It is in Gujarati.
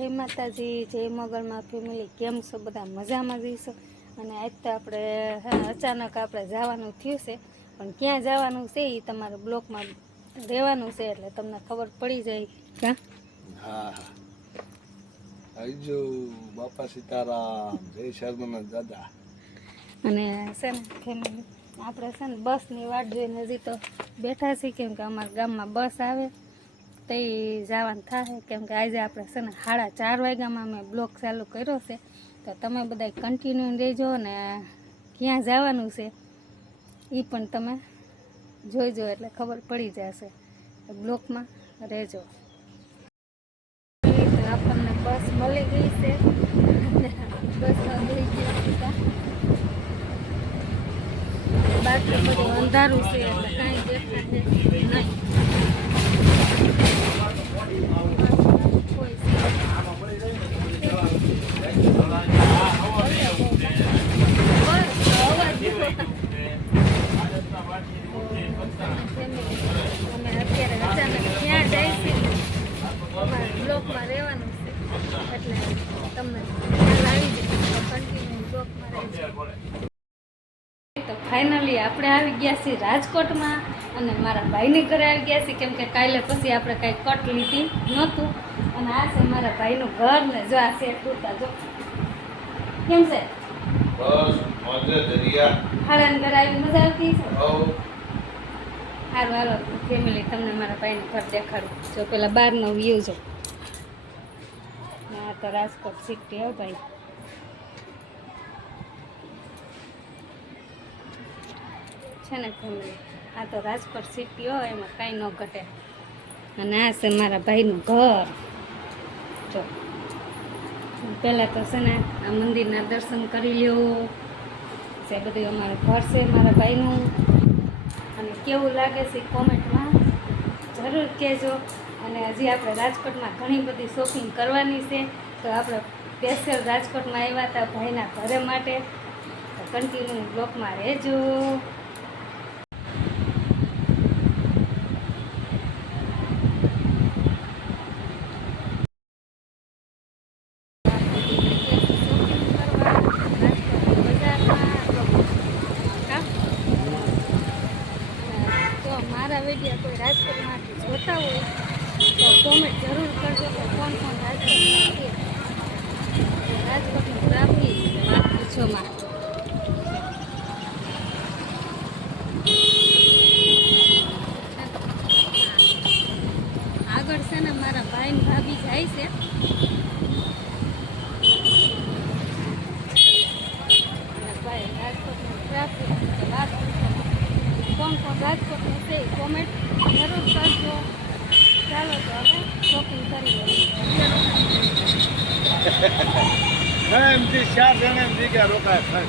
જય માતાજી, જય મગલમાં ફેમિલી. કેમ છો બધા? મજામાં જઈશો. અને આજ તો આપણે અચાનક આપણે જવાનું થયું છે, પણ ક્યાં જવાનું છે એ તમારે બ્લોકમાં રહેવાનું છે એટલે તમને ખબર પડી જાય. ક્યાં? હા આવજો બાપા સીતારામ, જય શર્માના દાદા. અને છે ને ફેમિલી, આપણે છે ને બસની વાટ જોઈને હજી તો બેઠા છીએ, કેમ કે અમારા ગામમાં બસ આવે તો એ જવાનું થાય. કેમ કે આજે આપણે છે ને 4:30 વાગ્યામાં મેં બ્લોગ ચાલુ કર્યો છે, તો તમે બધા કન્ટિન્યુ રહેજો ને ક્યાં જવાનું છે એ પણ તમે જોઈજો એટલે ખબર પડી જશે. બ્લોકમાં રહેજો. તો આપણને બસ મળી ગઈ છે, બસમાં બેસી ગયા હતા. બાકી બધું અંધારું છે એટલે કાંઈ દેખાશે નહીં. અમે અત્યારે અચાનક ક્યાં જાય છે, અમારે બ્લોકમાં રહેવાનું છે એટલે તમને ખ્યાલ આવી જાય તો કન્ટિન્યુ બ્લોકમાં રહેજો. તો ફાઇનલી આપણે આવી ગયા છીએ રાજકોટમાં, અને મારા ભાઈને ઘરે આવી ગયા છીએ, કેમ કે કાલે પછી આપણે કાંઈ કટ લીધી નહોતું. અને આ છે મારા ભાઈનું ઘર ને જો આ છે કુર્તા. જો કેમ છે? બસ મજે દરિયા હાડાને ઘરે આવી મજા આવતી છે. સારું, હાલો ફેમિલી, તમને મારા ભાઈનું ઘર દેખાડું. જો પેલા બહારનો વ્યૂ જો. આ તો રાજકોટ સિટી હો ભાઈ. છે ને ફેમિલી, આ તો રાજકોટ સિટી હોય, એમાં કાંઈ ન ઘટે. અને આ છે મારા ભાઈનું ઘર. જો પહેલાં તો છે ને આ મંદિરના દર્શન કરી લ્યો. છે બધું અમારું ઘર છે મારા ભાઈનું. અને કેવું લાગે છે કોમેન્ટમાં જરૂર કહેજો. અને હજી આપણે રાજકોટમાં ઘણી બધી શોપિંગ કરવાની છે, તો આપણે સ્પેશિયલ રાજકોટમાં આવ્યા હતા ભાઈના ઘરે માટે. તો કન્ટિન્યુ બ્લોકમાં રહેજો. મારા વિડીયો કોઈ રાજકોટમાંથી જોતા હોય તો કોમેન્ટ જરૂર કરજો કે કોણ કોણ રાજકોટમાં છે. રાજકોટનું ટ્રાફિક વાત પૂછોમાં. આગળ છે ને મારા ભાઈ ને ભાભી જાય છે. ભાઈ રાજકોટનું ટ્રાફિક વાત પૂછોમાં. કોણ કોણ રાજકોટનું છે કોમેન્ટ જરૂર કરજો. ચાલો તો હવે શોપિંગ કરી લઈએ. એમથી 4 જણા એમ જગ્યા રોકાય.